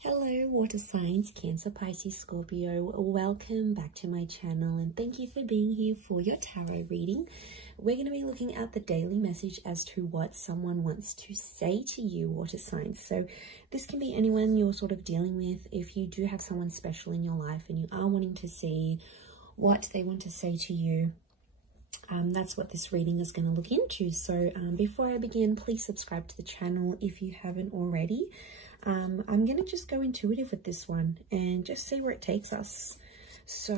Hello water signs, Cancer, Pisces, Scorpio. Welcome back to my channel and thank you for being here for your tarot reading. We're going to be looking at the daily message as to what someone wants to say to you, water signs. So this can be anyone you're sort of dealing with. If you do have someone special in your life and you are wanting to see what they want to say to you, that's what this reading is going to look into. So before I begin, please subscribe to the channel if you haven't already. I'm going to just go intuitive with this one and just see where it takes us. So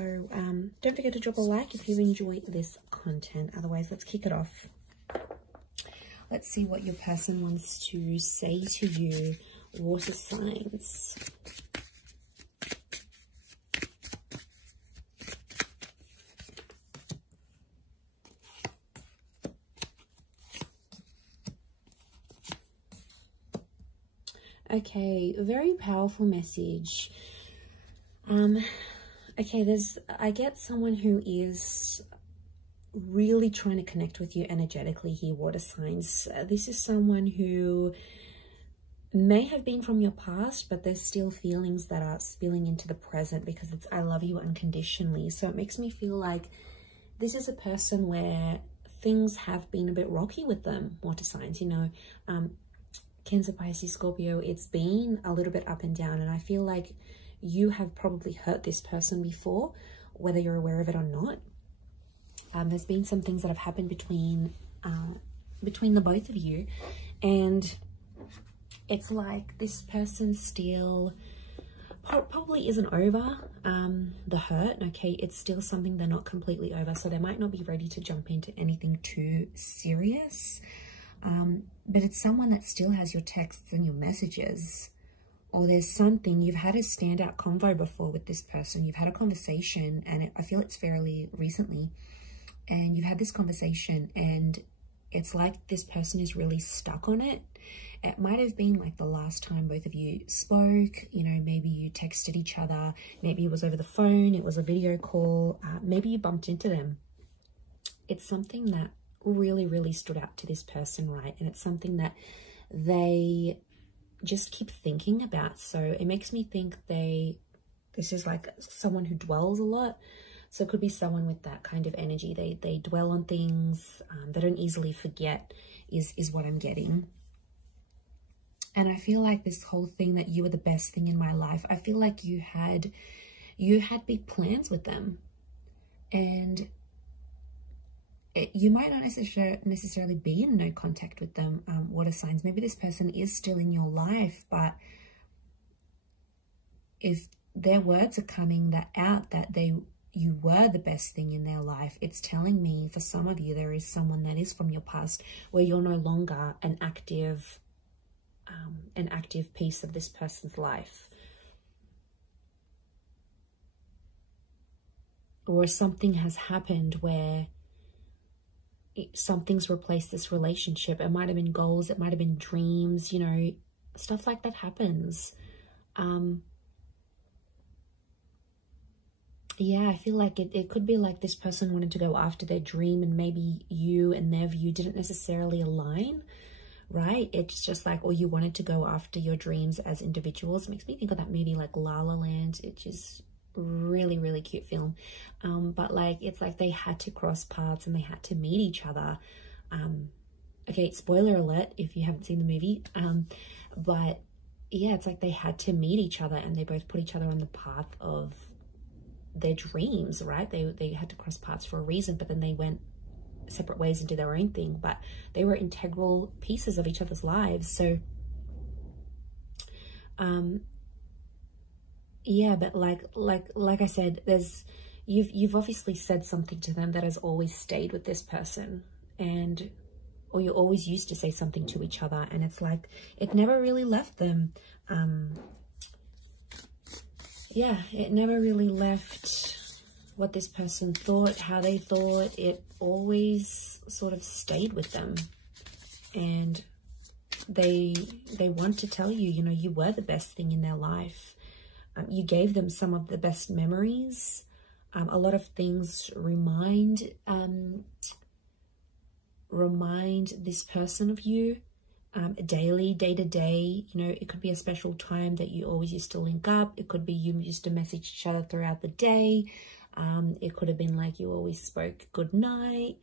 don't forget to drop a like if you enjoy this content. Otherwise, let's kick it off. Let's see what your person wants to say to you, water signs. Okay, very powerful message. Okay, I get someone who is really trying to connect with you energetically here, water signs. This is someone who may have been from your past, but there's still feelings that are spilling into the present because it's I love you unconditionally. So it makes me feel like this is a person where things have been a bit rocky with them, water signs, you know. Cancer, Pisces, Scorpio, it's been a little bit up and down, and I feel like you have probably hurt this person before, whether you're aware of it or not. There's been some things that have happened between the both of you, and it's like this person still probably isn't over the hurt. Okay, it's still something they're not completely over, so they might not be ready to jump into anything too serious. But it's someone that still has your texts and your messages, or there's something, you've had a standout convo before with this person. You've had a conversation, and I feel it's fairly recently, and you've had this conversation and it's like this person is really stuck on it. It might have been like the last time both of you spoke, you know, maybe you texted each other, maybe it was over the phone, it was a video call, maybe you bumped into them. It's something that really stood out to this person, right? And it's something that they just keep thinking about. So it makes me think this is like someone who dwells a lot. So it could be someone with that kind of energy. They dwell on things, they don't easily forget is what I'm getting. And I feel like this whole thing that you were the best thing in my life, I feel like you had big plans with them, and you might not necessarily be in no contact with them, water signs. Maybe this person is still in your life, but if their words are coming out that you were the best thing in their life, it's telling me for some of you there is someone that is from your past where you're no longer an active piece of this person's life. Or something has happened where something's replaced this relationship. It might have been goals, it might have been dreams, you know, stuff like that happens. Yeah, I feel like it could be like this person wanted to go after their dream, and maybe you and their view didn't necessarily align, right? It's just like, or you wanted to go after your dreams as individuals. It makes me think of that movie like La La Land. It's just really cute film, but like it's like they had to cross paths and they had to meet each other. Okay, spoiler alert if you haven't seen the movie, but yeah, it's like they had to meet each other and they both put each other on the path of their dreams, right? They had to cross paths for a reason, but then they went separate ways and did their own thing, but they were integral pieces of each other's lives. So yeah, but like I said, you've obviously said something to them that has always stayed with this person, or you always used to say something to each other, and it's like it never really left them. Yeah, it never really left what this person thought, how they thought. It always sort of stayed with them, and they want to tell you, you know, you were the best thing in their life. You gave them some of the best memories. A lot of things remind this person of you. daily, day to day. You know, it could be a special time that you always used to link up. It could be you used to message each other throughout the day. It could have been like you always spoke good night.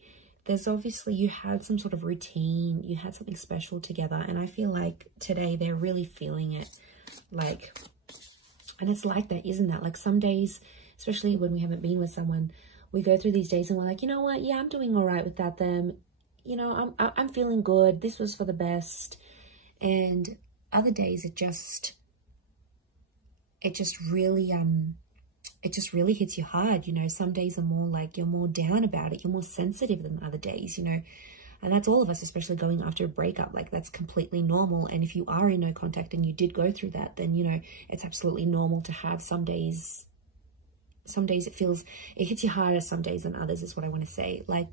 There's obviously, you had some sort of routine, you had something special together, and I feel like today they're really feeling it. Like, and it's like that, isn't that? Like some days, especially when we haven't been with someone, we go through these days and we're like, you know what, yeah, I'm doing all right without them. You know, I'm feeling good. This was for the best. And other days it just really hits you hard. You know, some days are more like you're more down about it. You're more sensitive than other days, you know. And that's all of us, especially going after a breakup. Like, that's completely normal. And if you are in no contact and you did go through that, then, you know, it's absolutely normal to have some days it hits you harder some days than others, is what I want to say. Like,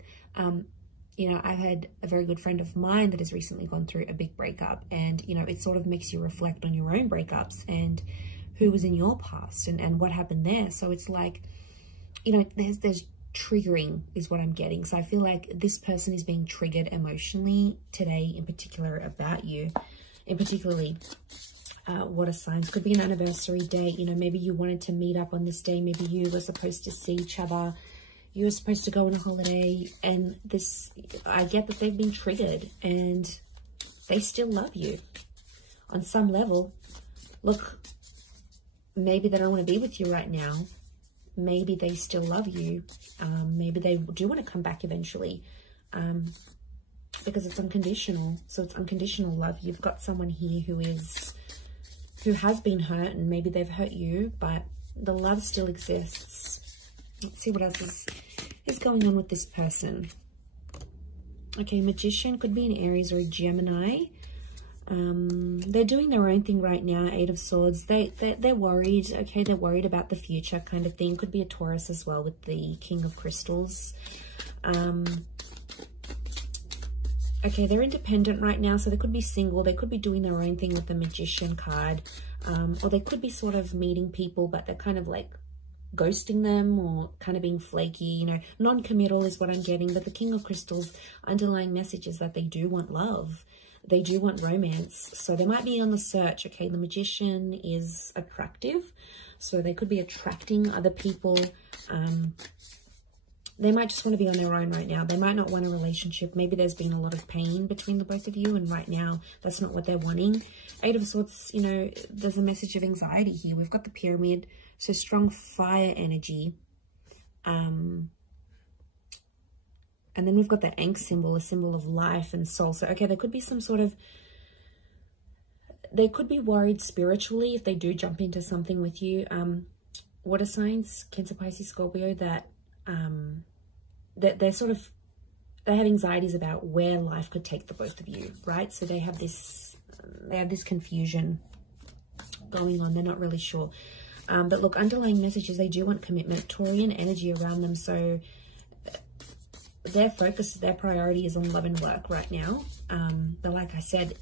you know, I've had a very good friend of mine that has recently gone through a big breakup, and, you know, it sort of makes you reflect on your own breakups and who was in your past and what happened there. So it's like, you know, there's triggering is what I'm getting. So I feel like this person is being triggered emotionally today, in particular about you, in particularly water signs. Could be an anniversary date. You know, maybe you wanted to meet up on this day. Maybe you were supposed to see each other. You were supposed to go on a holiday, and this, I get that they've been triggered and they still love you on some level. Look, maybe they don't want to be with you right now. Maybe they still love you. Maybe they do want to come back eventually, because it's unconditional. So it's unconditional love. You've got someone here who has been hurt, and maybe they've hurt you, but the love still exists. Let's see what else is going on with this person. Okay, Magician could be an Aries or a Gemini. They're doing their own thing right now. 8 of Swords. They're worried. Okay, they're worried about the future kind of thing. Could be a Taurus as well with the King of Crystals. Okay, they're independent right now, so they could be single. They could be doing their own thing with the Magician card. Or they could be sort of meeting people, but they're kind of like ghosting them or kind of being flaky, you know. Non-committal is what I'm getting. But the King of Crystals, underlying message is that they do want love. They do want romance. So they might be on the search. Okay, the Magician is attractive. So they could be attracting other people. They might just want to be on their own right now. They might not want a relationship. Maybe there's been a lot of pain between the both of you, and right now that's not what they're wanting. 8 of Swords, you know, there's a message of anxiety here. We've got the Pyramid, so strong fire energy. And then we've got the Ankh symbol, a symbol of life and soul. So, okay, there could be some sort of, they could be worried spiritually if they do jump into something with you. Water signs, Cancer, Pisces, Scorpio, that they have anxieties about where life could take the both of you, right? So they have this confusion going on. They're not really sure. But look, underlying messages, they do want commitment, Taurian energy around them. So their focus, their priority is on love and work right now. But like I said,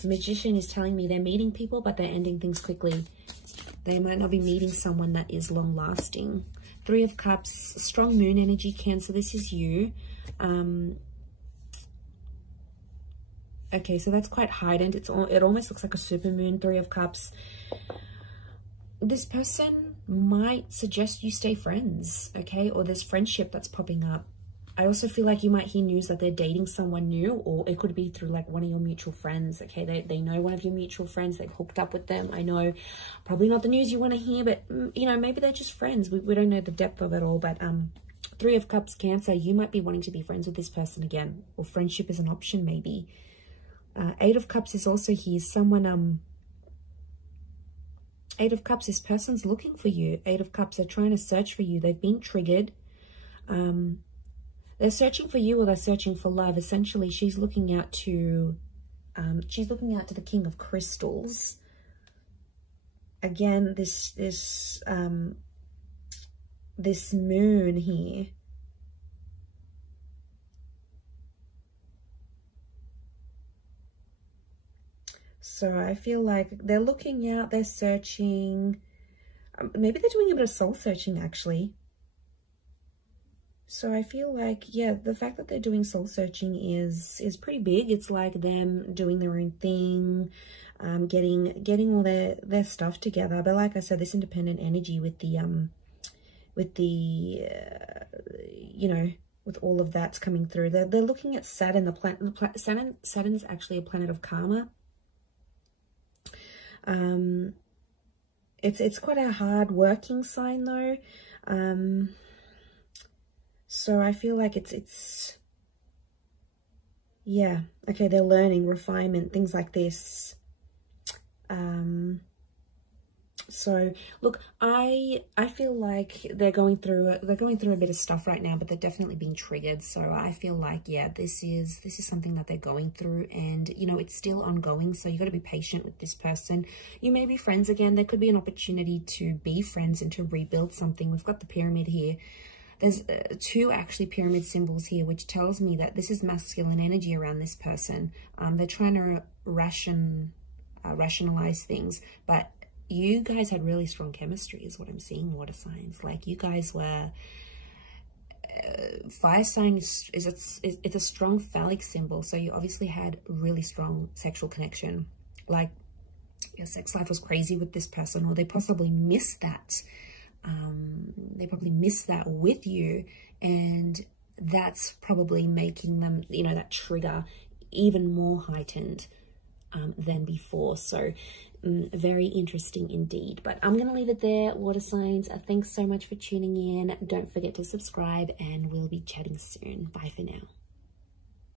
the Magician is telling me they're meeting people, but they're ending things quickly. They might not be meeting someone that is long lasting. 3 of Cups, strong moon energy, Cancer. This is you. Okay, so that's quite heightened. It almost looks like a super moon. 3 of Cups. This person might suggest you stay friends, okay? Or there's friendship that's popping up. I also feel like you might hear news that they're dating someone new, or it could be through like one of your mutual friends, okay? They know one of your mutual friends, they've hooked up with them. I know probably not the news you want to hear, but you know, maybe they're just friends. We don't know the depth of it all, but 3 of Cups, Cancer, you might be wanting to be friends with this person again, or friendship is an option maybe. 8 of Cups is also here. Someone, 8 of Cups, this person's looking for you. 8 of Cups, they're trying to search for you. They've been triggered. They're searching for you, or they're searching for love. Essentially, she's looking out to the King of Crystals. Again, this moon here. So I feel like they're looking out, they're searching. Maybe they're doing a bit of soul searching, actually. So I feel like, yeah, the fact that they're doing soul searching is pretty big. It's like them doing their own thing, getting all their stuff together. But like I said, this independent energy with the you know, with all of that's coming through, they're looking at Saturn. Saturn's actually a planet of karma. It's quite a hard working sign though. So I feel like it's yeah, okay, they're learning, refinement, things like this. So look, I feel like they're going through a bit of stuff right now, but they're definitely being triggered. So I feel like, yeah, this is something that they're going through, and you know, it's still ongoing. So you got to be patient with this person. You may be friends again. There could be an opportunity to be friends and to rebuild something. We've got the pyramid here. There's two actually pyramid symbols here, which tells me that this is masculine energy around this person. They're trying to rationalize things, but you guys had really strong chemistry is what I'm seeing, water signs. Like you guys were, fire sign it's a strong phallic symbol. So you obviously had really strong sexual connection. Like your sex life was crazy with this person, or they possibly missed that. They probably missed that with you, and that's probably making them, you know, that trigger even more heightened than before. So very interesting indeed. But I'm going to leave it there, water signs. Thanks so much for tuning in. Don't forget to subscribe, and we'll be chatting soon. Bye for now.